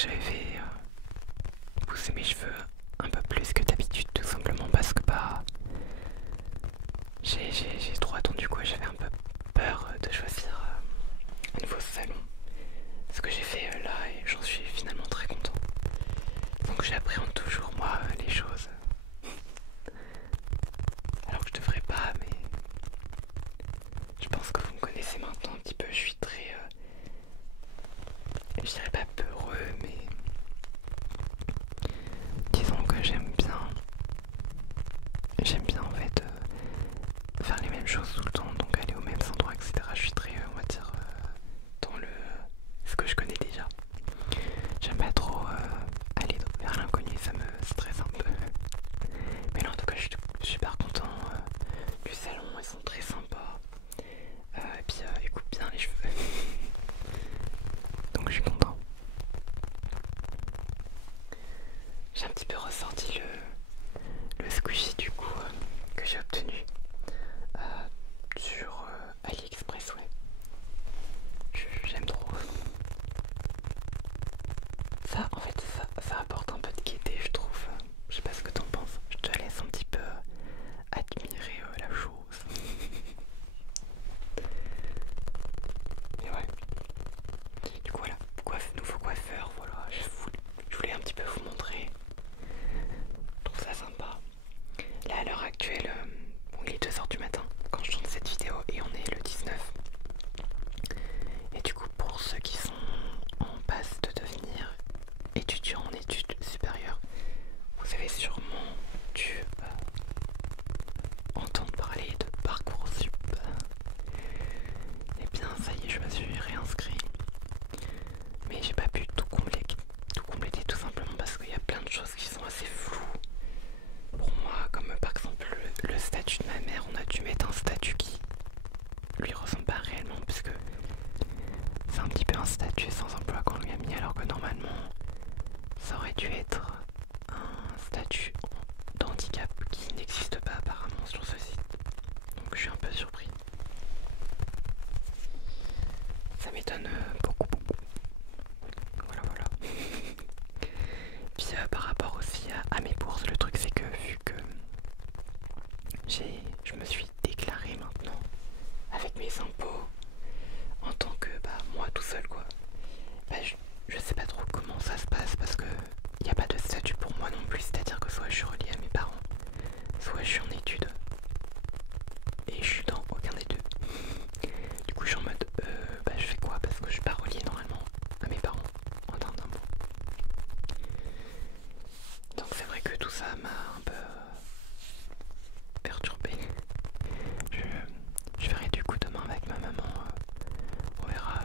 j'avais fait pousser mes cheveux un peu plus que d'habitude, tout simplement parce que bah j'ai trop attendu quoi, j'avais un peu peur de choisir un nouveau salon. Ce que j'ai fait là et j'en suis finalement très content. Donc j'appréhende toujours moi les choses. Alors que je devrais pas, mais je pense que vous me connaissez maintenant un petit peu, je suis très je dirais pas peureux, mais disons que j'aime bien en fait faire les mêmes choses tout le temps, donc aller aux mêmes endroits, etc. Je suis très, on va dire, dans le ce que je connais déjà. J'aime pas trop aller vers l'inconnu, ça me stresse un peu. Mais là en tout cas je suis super content du salon, ils sont très sympas. Et puis ils coupent bien les cheveux. Donc je suis content. J'ai un petit peu ressorti le squishy du coup que j'ai obtenu sur AliExpress, ouais. J'aime trop. Ça, en fait, ça apporte un peu de gaieté, je trouve. Je sais pas ce que t'en penses. Je te laisse un petit peu admirer la chose. Mais ouais. Du coup, voilà. Nouveau coiffeur, voilà. Je voulais un petit peu vous montrer. Je trouve ça sympa. Là, à l'heure actuelle, bon, il est 2h du matin quand je tourne cette vidéo et on est le 19. Et du coup, pour ceux qui sont en passe de devenir étudiants en études supérieures, vous avez sûrement dû entendre parler de Parcoursup. Et bien, ça y est, je me suis réinscrit. Mais j'ai pas pu tout compléter tout simplement parce qu'il y a plein de choses qui sont assez floues pour moi, comme par exemple le statut de ma mère. On a dû mettre un statut qui lui ressemble pas réellement puisque c'est un petit peu un statut sans emploi qu'on lui a mis, alors que normalement ça aurait dû être un statut d'handicap qui n'existe pas apparemment sur ce site. Donc je suis un peu surpris. Ça m'étonne beaucoup. Voilà, voilà. Puis par rapport aussi à mes bourses, le truc c'est que vu que je me suis déclarée maintenant avec mes impôts en tant que moi tout seul quoi, je sais pas trop comment ça se passe parce que il n'y a pas de statut pour moi non plus, c'est à dire que soit je suis reliée à mes parents, soit je suis en études et je suis dans aucun des deux. Du coup je suis en mode je fais quoi parce que je suis pas reliée normalement à mes parents en termes d'impôts. Donc c'est vrai que tout ça m'a un peu perturbé. Je verrai du coup demain avec ma maman, on verra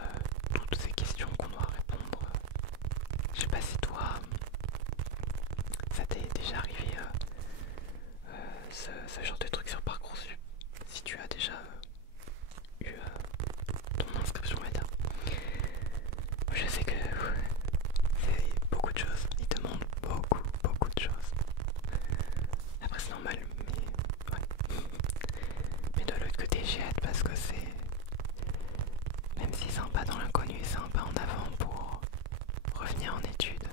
toutes ces questions qu'on doit répondre. Je sais pas si toi ça t'est déjà arrivé ce genre de truc sur Parcoursup, si tu as déjà eu ton inscription, on va dire. Je sais que c'est beaucoup de choses, ils demandent beaucoup de choses. Après c'est normal, mais ouais. Mais de l'autre côté j'ai hâte parce que c'est, même si c'est un pas dans l'inconnu, c'est un pas en avant pour revenir en études.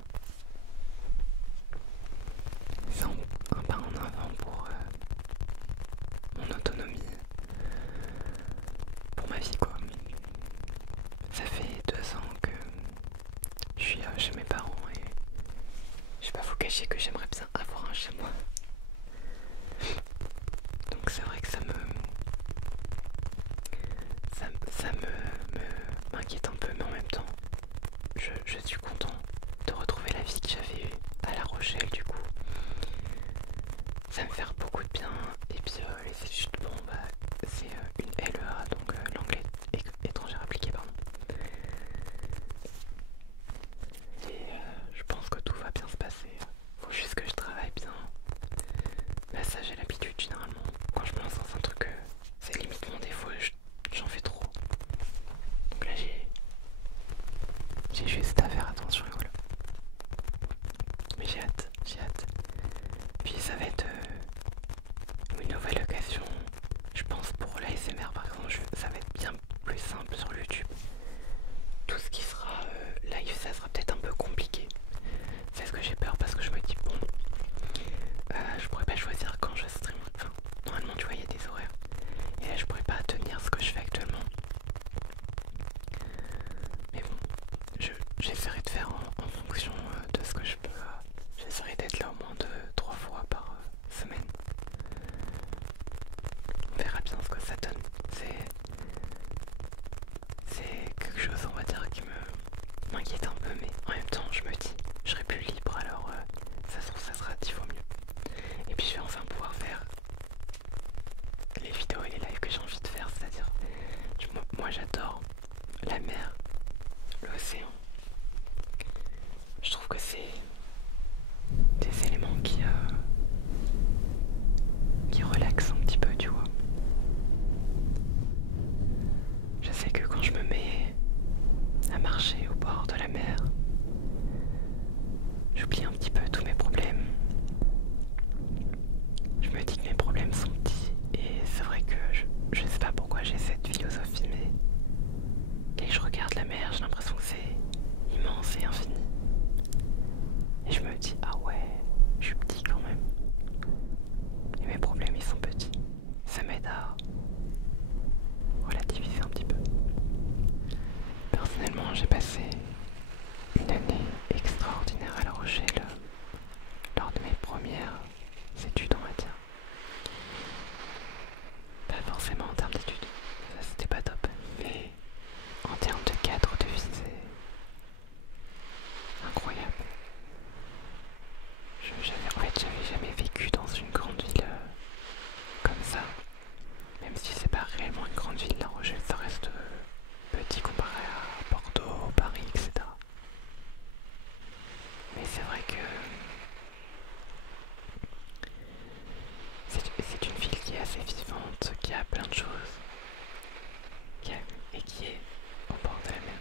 C'est un pas en avant pour mon autonomie, pour ma vie quoi. Ça fait 2 ans que je suis chez mes parents et je vais pas vous cacher que j'aimerais bien avoir un chez moi. Donc c'est vrai que m'inquiète un peu, mais en même temps je suis content de retrouver la vie que j'avais eue à La Rochelle. Du coup ça me fait beaucoup de bien. Et puis les études, bon c'est une LEA, donc l'anglais étranger appliqué, pardon. Et je pense que tout va bien se passer. Faut juste que je travaille bien. Là ça j'ai l'habitude généralement. Quand je me lance dans un truc, c'est limite mon défaut, j'en fais trop. Donc là j'ai juste à faire attention et voilà. Mais j'ai hâte. Puis ça va être une nouvelle occasion. Je pense pour l'ASMR par exemple, ça va être bien plus simple sur YouTube. Tout ce qui sera live, ça sera peut-être un peu compliqué. j'essaierai de faire en fonction de ce que je peux. J'essaierai d'être là au moins 2-3 fois par semaine. On verra bien ce que ça donne. C'est quelque chose, on va dire, qui m'inquiète un peu, mais en même temps, je me dis, je serai plus libre, alors ça se trouve, ça sera 10 fois mieux. Et puis je vais enfin pouvoir faire les vidéos et les lives que j'ai envie de faire, c'est-à-dire, moi j'adore la mer, l'océan. Je trouve que c'est des éléments qui relaxent un petit peu, tu vois. Je sais que quand je me mets à marcher au bord de la mer, j'oublie un petit peu tous mes problèmes. Je me dis que mes problèmes sont petits, et c'est vrai que je sais pas pourquoi j'ai cette philosophie, mais dès que je regarde la mer, j'ai l'impression que c'est immense et infini. Et je me dis, ah ouais, je suis petit quand même. Et mes problèmes, ils sont petits. Ça m'aide à relativiser un petit peu. Personnellement, j'ai passé une année extraordinaire à La Rochelle lors de mes premières études, on va dire. Pas forcément en termes d'études, ça c'était pas top, mais en termes de cadre de vie, c'est incroyable. J'avais jamais vécu dans une grande ville comme ça. Même si c'est pas réellement une grande ville, La Rochelle, ça reste petit comparé à Bordeaux, Paris, etc. Mais c'est vrai que c'est une ville qui est assez vivante, qui a plein de choses, et qui est au bord de la mer.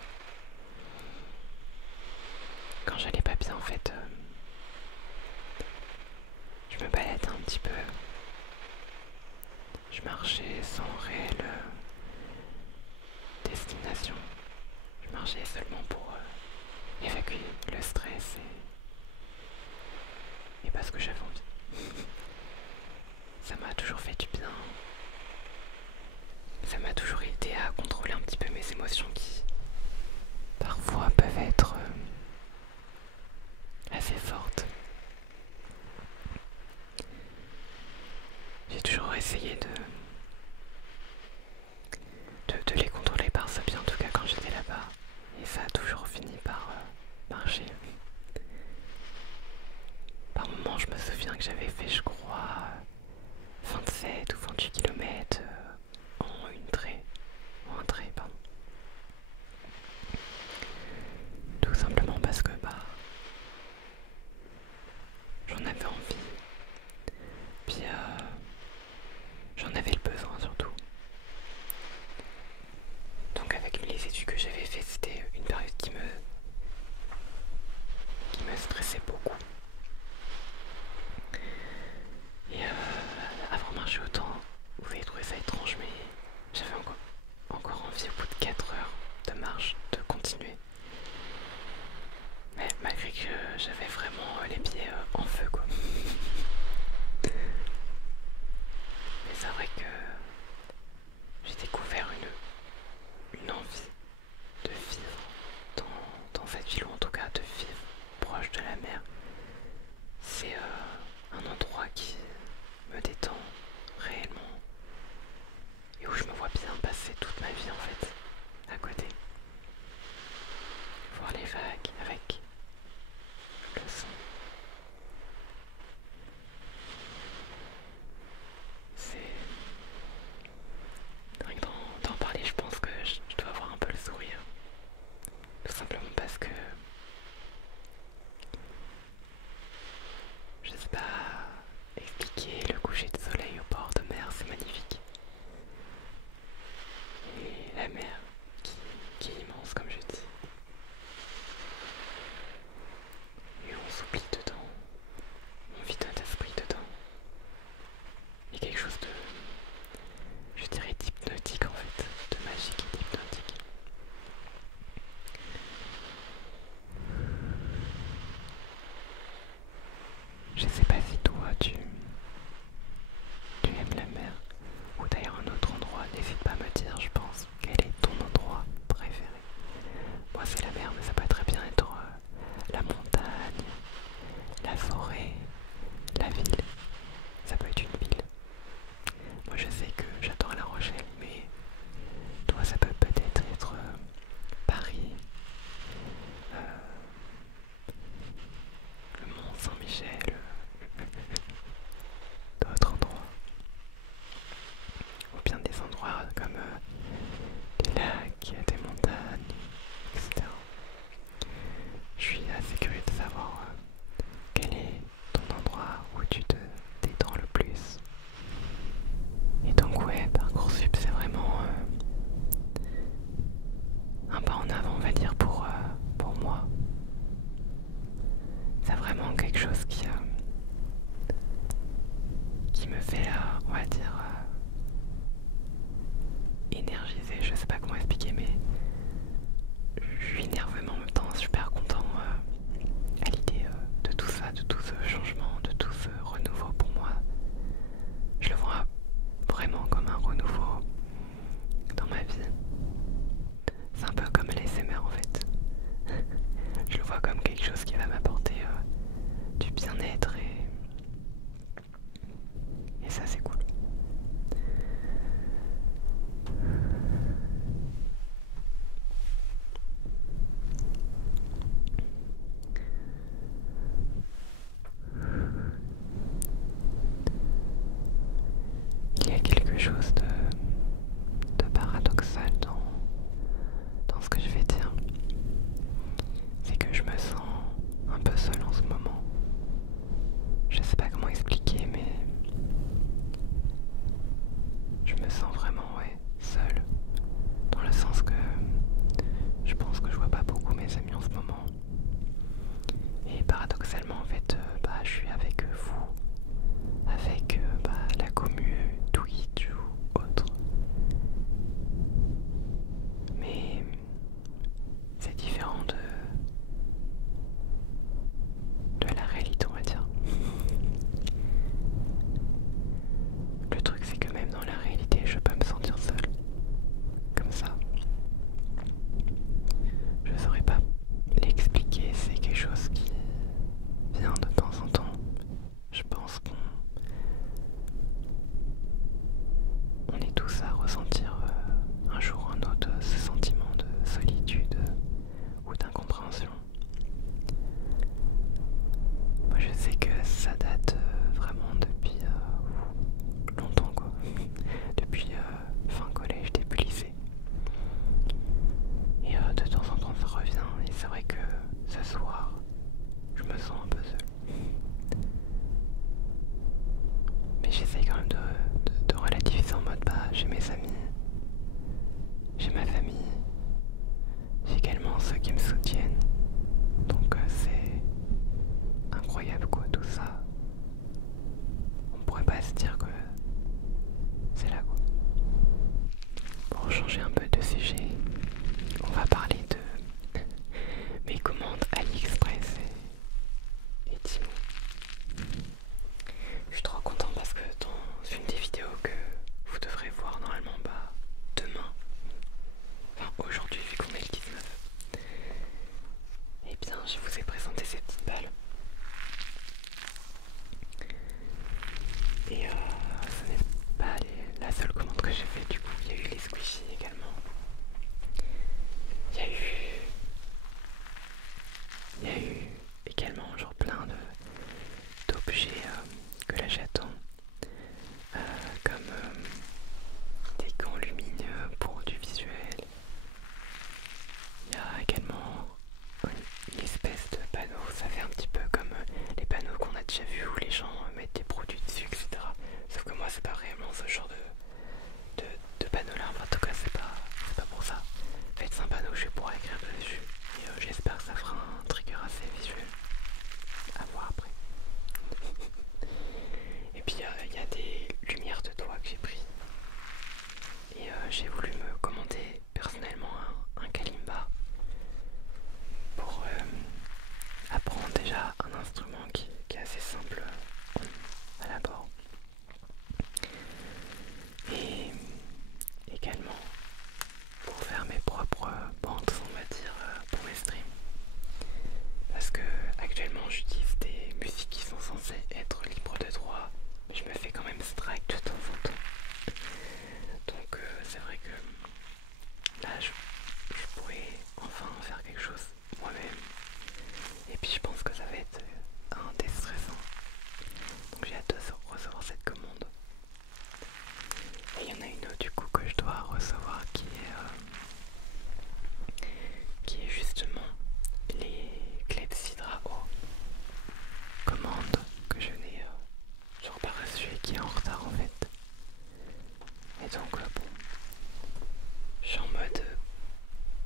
Quand j'allais pas bien, en fait, je me baladais un petit peu. Je marchais sans réelle destination. Je marchais seulement pour évacuer le stress et parce que j'avais envie. Ça m'a toujours fait du bien. Ça m'a toujours aidé à contrôler un petit peu mes émotions qui parfois peuvent être assez fortes. J'ai toujours essayé de les contrôler par ça, bien en tout cas quand j'étais là-bas. Et ça a toujours fini par marcher. Par moments, je me souviens que j'avais fait, je crois, 27 ou 28 km en un trait, pardon. Tout simplement parce que j'en avais envie. Puis j'en avais le besoin surtout. Donc avec les études que j'avais faites, c'était une période qui me stressait beaucoup. Et avoir marché autant, vous allez trouver ça étrange, mais j'avais encore envie au bout de 4 heures de marche de continuer. Mais malgré que j'avais vraiment les pieds en feu, quoi. Mais c'est vrai que j'ai découvert une envie de vivre dans cette ville, ou en tout cas de vivre proche de la mer. C'est un endroit qui me détend réellement et où je me vois bien passer toute ma vie en fait à côté. Voir les vagues avec le son. C'est... Rien que d'en parler, je pense que je dois avoir un peu le sourire. Tout simplement parce que je sais pas expliquer le coucher de soleil au bord de mer, c'est magnifique. Et la mer qui est immense comme je dis. Et on s'oublie dedans, on vit notre esprit dedans. Il y a quelque chose de, je dirais, d'hypnotique en fait, de magique et d'hypnotique. Je sais pas si toi tu aimes la mer, ou d'ailleurs un autre endroit, n'hésite pas à me dire, je pense, quel est ton endroit préféré. Moi c'est la mer, mais ça peut très bien être c'est vrai que ce soir, je me sens un peu seul. Mais j'essaye quand même de relativiser en mode bah j'ai mes amis, j'ai ma famille, j'ai également ceux qui me soutiennent. Donc c'est incroyable quoi tout ça. On pourrait pas se dire que c'est là quoi. Pour changer un peu de sujet, on va parler de mes commandes AliExpress et Temu. Je suis trop content parce que dans une des vidéos que vous devrez voir normalement demain, enfin aujourd'hui vu qu'on est le 19, eh bien je vous ai présenté ces petites balles. Et ce n'est pas la seule commande que j'ai faite du coup, il y a eu les squishies également. Il y a eu également genre plein d'objets que là j'attends. Comme des gants lumineux pour du visuel. Il y a également une espèce de panneau, ça fait un petit peu comme les panneaux qu'on a déjà vus où les gens mettent des produits dessus, etc. Sauf que moi c'est pas réellement ce genre de panneau là, enfin, en tout cas c'est pas pour ça. En fait c'est un panneau que je vais pouvoir écrire dessus et j'espère que ça fera un trigger assez visuel. À voir après. Et puis il y a des lumières de toit que j'ai pris. Et j'ai voulu me commander personnellement un kalimba pour apprendre déjà un instrument qui est assez simple à l'abord. Et également pour faire mes propres bandes, on va dire, pour mes streams. Parce que actuellement j'utilise des musiques qui sont censées être libres de droit, mais je me fais quand même strike de temps en temps. Donc c'est vrai que là je pourrais enfin faire quelque chose moi-même. Et puis je pense que ça va être un déstressant. Donc j'ai hâte de recevoir cette commande. Et il y en a une autre du coup que je dois recevoir qui est justement les Clepsydra O. Commande que je n'ai toujours pas reçue et qui est en retard en fait. Et donc bon, je suis en mode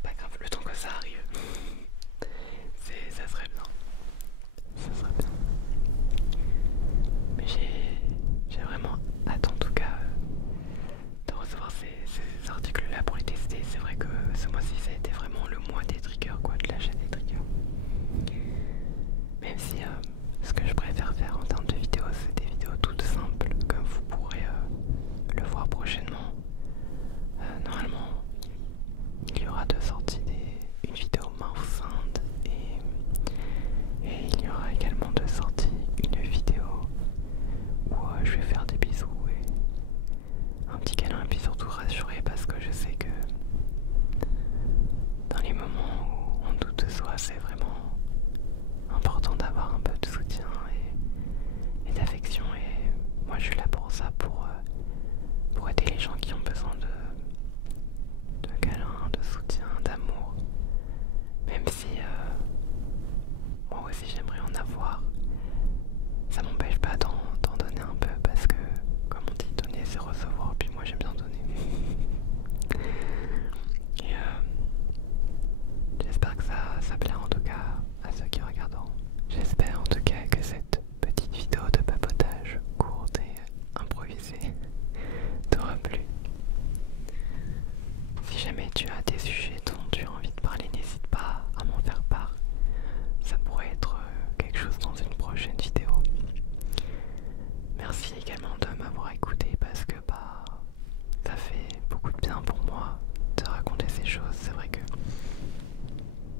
pas grave, le temps que ça arrive, ça serait bien. Ça serait bien. Mais j'ai vraiment hâte en tout cas de recevoir ces articles là pour les tester. C'est vrai que ce mois-ci ça a été vraiment le mois des triggers quoi, de l'achat des triggers. Même si ce que je préfère faire en termes de vidéos c'est des vidéos toutes simples comme vous pourrez le voir prochainement. Normalement il y aura de sorties une vidéo mouth sound et il y aura également de sortie une vidéo où je vais faire des bisous et un petit câlin et puis surtout rassurer parce que je sais que dans les moments où on doute de soi c'est vraiment important d'avoir un peu de soutien et d'affection et moi je suis là pour ça, pour aider les gens qui ont besoin de câlins, de soutien, d'amour, même si moi aussi j'aimerais en avoir. Ça m'empêche pas d'en donner un peu parce que comme on dit donner c'est recevoir, puis moi j'aime bien donner. Et j'espère que ça plaît en tout cas à ceux qui regarderont. J'espère en tout cas que cette petite vidéo de papotage courte et improvisée t'aura plu. Si jamais tu as des sujets dont tu as envie de parler, n'hésite pas à m'en faire part. Ça pourrait être quelque chose dans une prochaine vidéo. Merci également de m'avoir écouté parce que ça fait beaucoup de bien pour moi de raconter ces choses. C'est vrai que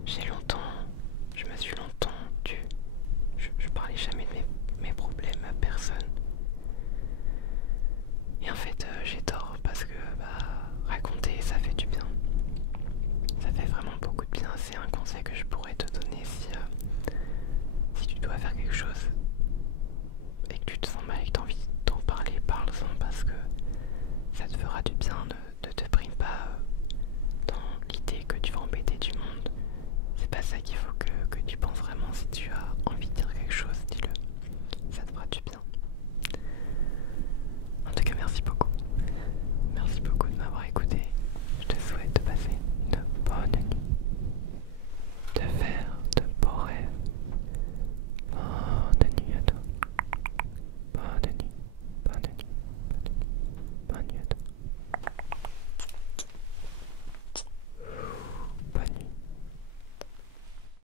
je me suis longtemps tue. Je parlais jamais de mes problèmes à personne. Et en fait j'ai tort parce que raconter ça fait du bien. Ça fait vraiment beaucoup de bien. C'est un conseil que je pourrais te donner si tu dois faire quelque chose et que tu te sens mal et que tu as envie d'en parler, parle-en parce que ça te fera du bien. Ne te prive pas